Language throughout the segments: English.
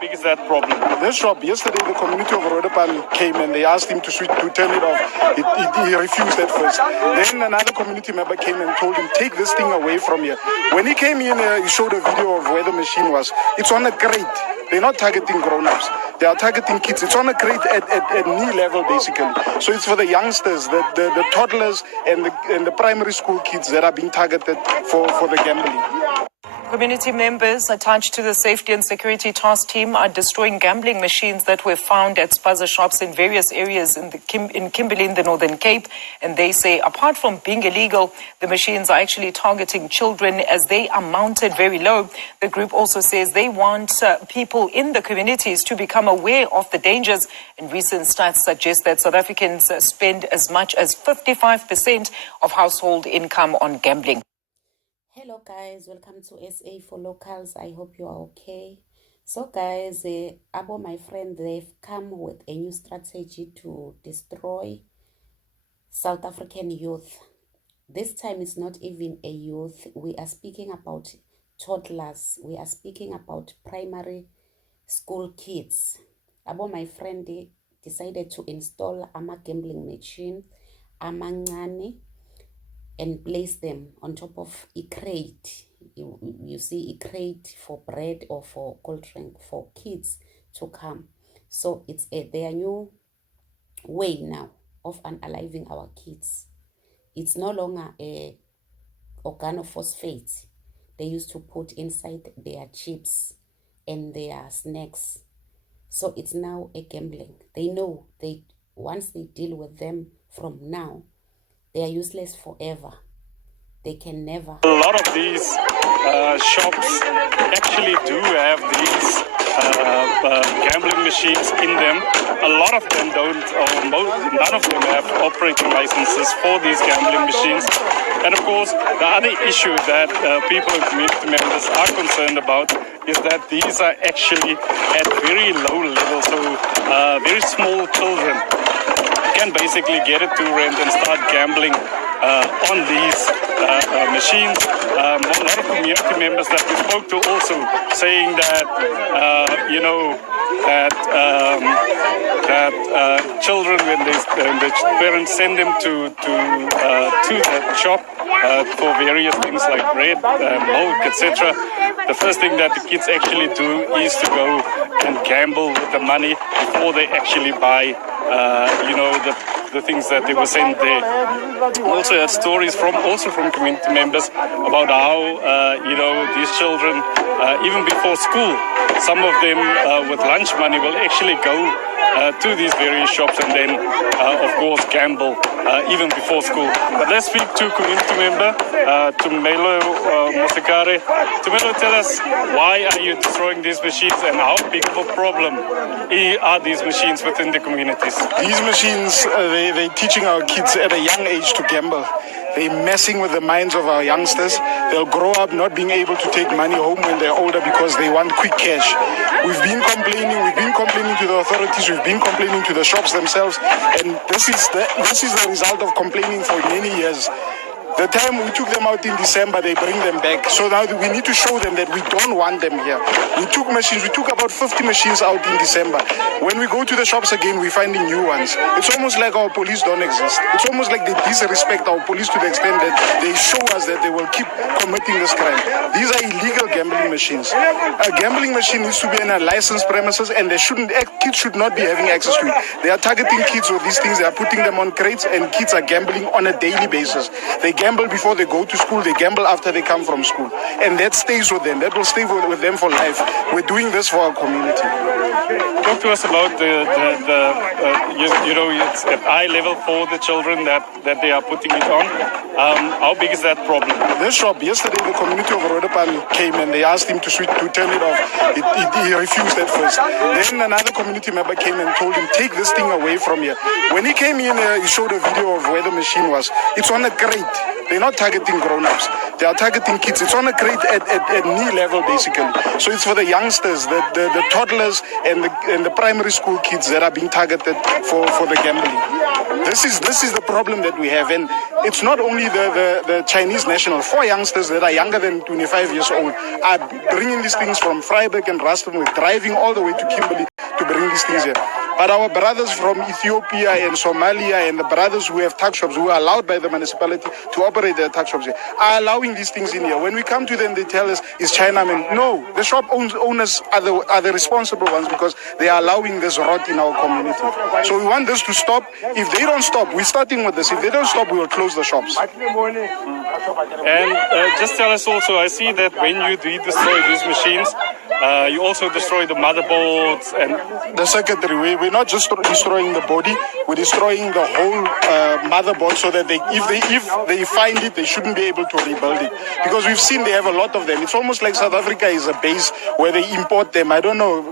big is that problem? This shop, yesterday the community of Rodepan came and they asked him to turn it off. He refused at first. Then another community member came and told him, take this thing away from here. When he came in, he showed a video of where the machine was. It's on a crate. They're not targeting grown-ups. They are targeting kids. It's on a crate at knee level, basically. So it's for the youngsters, the toddlers, and the primary school kids that are being targeted for the gambling. Community members attached to the Safety and Security Task Team are destroying gambling machines that were found at spaza shops in various areas in Kimberley in the Northern Cape. And they say, apart from being illegal, the machines are actually targeting children as they are mounted very low. The group also says they want people in the communities to become aware of the dangers. And recent stats suggest that South Africans spend as much as 55% of household income on gambling. Hello guys, welcome to SA for Locals. I hope you are okay. So guys, Abo, my friend, they've come with a new strategy to destroy South African youth. This time it's not even a youth. We are speaking about toddlers. We are speaking about primary school kids. Abo, my friend, they decided to install a gambling machine, amancane, and place them on top of a crate. You see, a crate for bread or for cold drink for kids to come. So it's their new way now of unaliving our kids. It's no longer a organophosphate they used to put inside their chips and their snacks. So it's now a gambling. They know once they deal with them from now, they are useless forever. They can never. A lot of these shops actually do have these gambling machines in them. A lot of them don't, or none of them have operating licenses for these gambling machines. And of course, the other issue that people and community members are concerned about is that these are actually at very low levels, so very small children can basically get a 2 rand and start gambling on these machines. A lot of community members that we spoke to also saying that, children, when the parents send them to that shop for various things like bread, milk, etc., the first thing that the kids actually do is to go and gamble with the money before they actually buy the things that they were sent there. We also have stories from community members about how these children, even before school, some of them with lunch money will actually go to these various shops and then of course gamble even before school. But let's speak to community member Tumelo Mosekare. Tumelo, tell us, why are you destroying these machines and how big of a problem are these machines within the communities? These machines, they're teaching our kids at a young age to gamble. They're messing with the minds of our youngsters. They'll grow up not being able to take money home when they're older because they want quick cash. We've been complaining to the authorities, we've been complaining to the shops themselves, and this is the result of complaining for many years. The time we took them out in December, they bring them back. So now we need to show them that we don't want them here. We took about 50 machines out in December. When we go to the shops again, we're finding new ones. It's almost like our police don't exist. It's almost like they disrespect our police to the extent that they show us that they will keep committing this crime. These are illegal gambling machines. A gambling machine needs to be in a licensed premises, and kids should not be having access to it. They are targeting kids with these things. They are putting them on crates, and kids are gambling on a daily basis. They gamble before they go to school, they gamble after they come from school, and that stays with them. That will stay with them for life. We're doing this for our community. Talk to us about it's at eye level for the children that they are putting it on. How big is that problem? This shop, yesterday the community of Rodepan came and they asked him to turn it off. He refused at first. Then another community member came and told him, take this thing away from here. When he came in, he showed a video of where the machine was. It's on a crate. They're not targeting grown-ups. They are targeting kids. It's on a grade at knee level, basically. So it's for the youngsters, the toddlers, and the primary school kids that are being targeted for the gambling. This is the problem that we have, and it's not only the Chinese national. 4 youngsters that are younger than 25 years old are bringing these things from Freiburg and Rustenburg, driving all the way to Kimberley to bring these things here. But our brothers from Ethiopia and Somalia and the brothers who have tuck shops, who are allowed by the municipality to operate their tuck shops here, are allowing these things in here. When we come to them, they tell us it's Chinamen. No, the shop owners are the responsible ones because they are allowing this rot in our community. So we want this to stop. If they don't stop, we're starting with this. If they don't stop, we will close the shops. And just tell us also, I see that when you do destroy these machines, you also destroy the motherboards and the circuitry. We're not just destroying the body, we're destroying the whole motherboard so that if they find it, they shouldn't be able to rebuild it. Because we've seen they have a lot of them. It's almost like South Africa is a base where they import them. I don't know,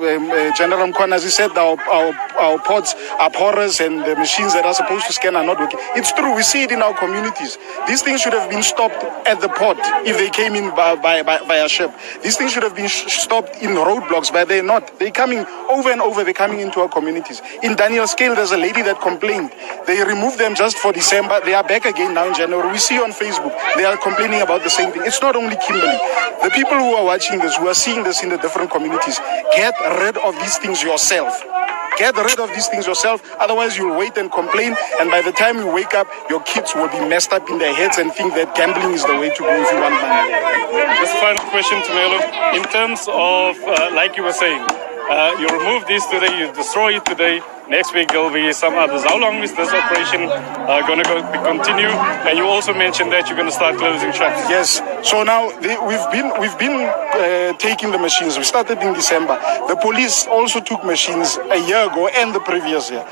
General Mkwana, as he said, our pods are porous and the machines that are supposed to scan are not working. It's true, we see it in our communities. These things should have been stopped at the port if they came in by a ship. These things should have been stopped in roadblocks, but they're not. They're coming over and over, they're coming into our communities. In Daniel Scale, there's a lady that complained. They removed them just for December. They are back again now in January. We see on Facebook, they are complaining about the same thing. It's not only Kimberley. The people who are watching this, who are seeing this in the different communities, get rid of these things yourself. Get rid of these things yourself, otherwise you'll wait and complain, and by the time you wake up, your kids will be messed up in their heads and think that gambling is the way to go if you want money. just a final question to Melo. In terms of, like you were saying, you remove this today, you destroy it today, next week there'll be some others. How long is this operation going to continue? And you also mentioned that you're going to start closing shops. Yes. So now we've been taking the machines. We started in December. The police also took machines a year ago and the previous year.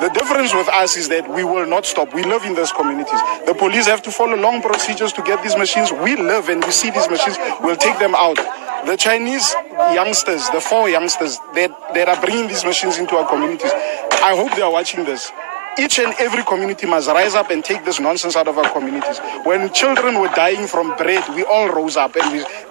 The difference with us is that we will not stop. We live in those communities. The police have to follow long procedures to get these machines. We live and we see these machines. We'll take them out. The Chinese youngsters, the 4 youngsters that are bringing these machines into our communities, I hope they are watching this. Each and every community must rise up and take this nonsense out of our communities. When children were dying from bread, we all rose up.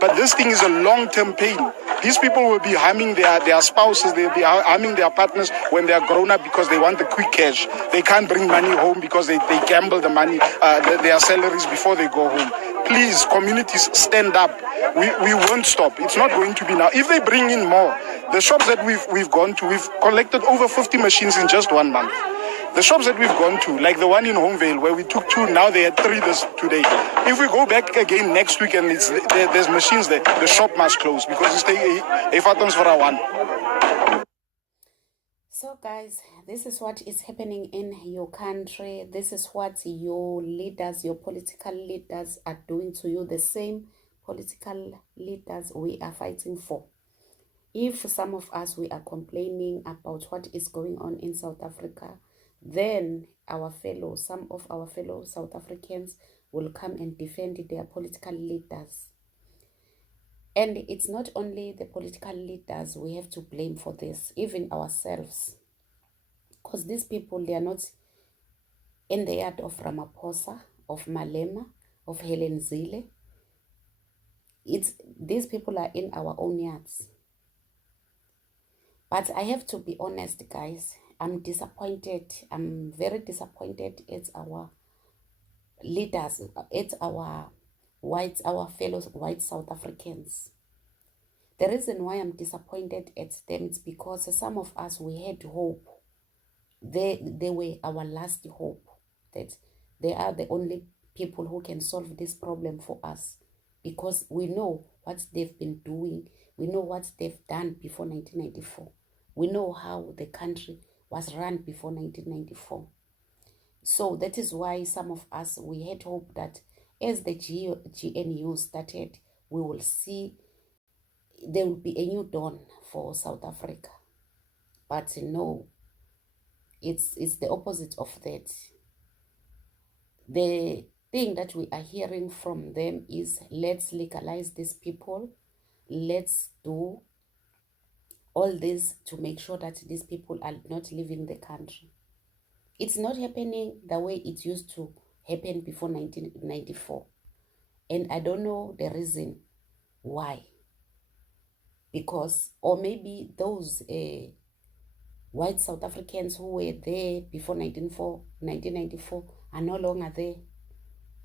But this thing is a long-term pain. These people will be harming their spouses, they'll be harming their partners when they are grown up because they want the quick cash. They can't bring money home because they gamble the money, their salaries before they go home. Please, communities, stand up. We won't stop. It's not going to be now. If they bring in more, the shops that we've gone to, we've collected over 50 machines in just 1 month. The shops that we've gone to, like the one in Homevale, where we took 2, now they had 3 today. If we go back again next week and there's machines there, the shop must close because it's a fatons for our one. So guys, this is what is happening in your country. This is what your leaders, your political leaders are doing to you. The same political leaders we are fighting for. If some of us, we are complaining about what is going on in South Africa, then some of our fellow South Africans will come and defend their political leaders. And it's not only the political leaders we have to blame for this, even ourselves. Because these people, they are not in the yard of Ramaphosa, of Malema, of Helen Zille. These people are in our own yards. But I have to be honest, guys. I'm disappointed. I'm very disappointed at our leaders, at our fellow white South Africans. The reason why I'm disappointed at them is because some of us, we had hope. They were our last hope, that they are the only people who can solve this problem for us, because we know what they've been doing. We know what they've done before 1994. We know how the country was run before 1994. So that is why some of us, we had hope that as the GNU started, we will see there will be a new dawn for South Africa. But no, it's the opposite of that. The thing that we are hearing from them is, let's legalize these people. Let's do all this to make sure that these people are not leaving the country. It's not happening the way it used to happened before 1994. And I don't know the reason why. Because, or maybe those white South Africans who were there before 1994 are no longer there.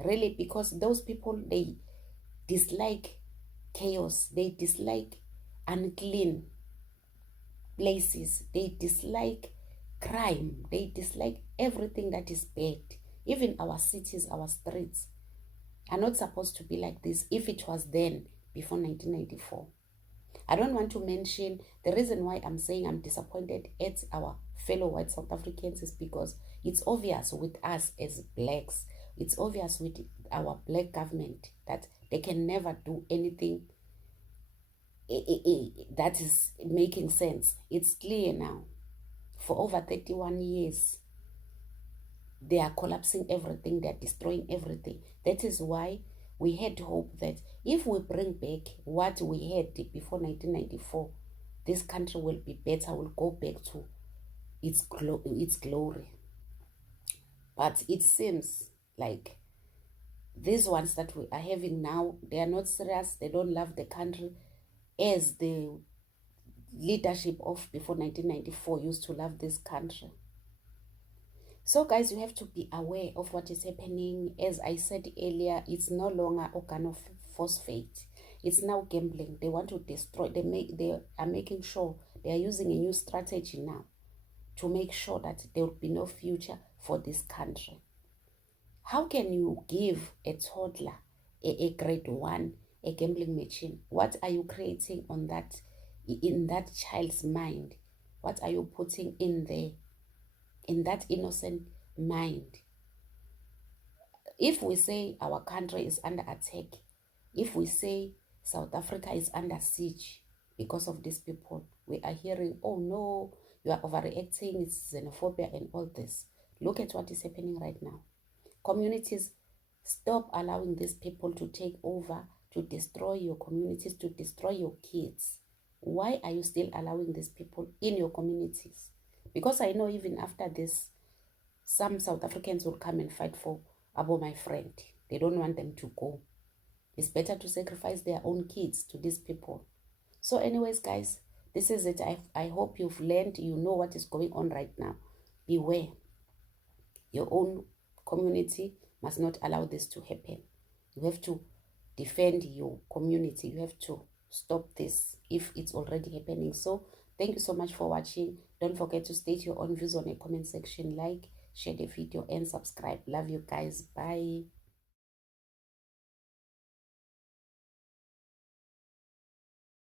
Really, because those people, they dislike chaos, they dislike unclean places, they dislike crime, they dislike everything that is bad. Even our cities, our streets are not supposed to be like this if it was then before 1994. I don't want to mention the reason why I'm saying I'm disappointed at our fellow white South Africans is because it's obvious with us as blacks, it's obvious with our black government that they can never do anything that is making sense. It's clear now. For over 31 years, they are collapsing everything, they are destroying everything. That is why we had hope that if we bring back what we had before 1994, this country will be better, will go back to its glory. But it seems like these ones that we are having now, they are not serious, they don't love the country as the leadership of before 1994 used to love this country. So guys, you have to be aware of what is happening. As I said earlier, it's no longer organophosphate. It's now gambling. They want to destroy. They are making sure they are using a new strategy now to make sure that there will be no future for this country. How can you give a toddler a grade 1 a gambling machine? What are you creating on that, in that child's mind? What are you putting in there, in that innocent mind? If we say our country is under attack, if we say South Africa is under siege because of these people, we are hearing, oh no, you are overreacting, it's xenophobia and all this. Look at what is happening right now. Communities, stop allowing these people to take over, to destroy your communities, to destroy your kids. Why are you still allowing these people in your communities? Because I know even after this, some South Africans will come and fight for Abo, my friend. They don't want them to go. It's better to sacrifice their own kids to these people. So anyways, guys, this is it. I hope you've learned, you know what is going on right now. Beware. Your own community must not allow this to happen. You have to defend your community. You have to stop this if it's already happening. So thank you so much for watching. Don't forget to state your own views on the comment section. Like, share the video and subscribe. Love you guys. Bye.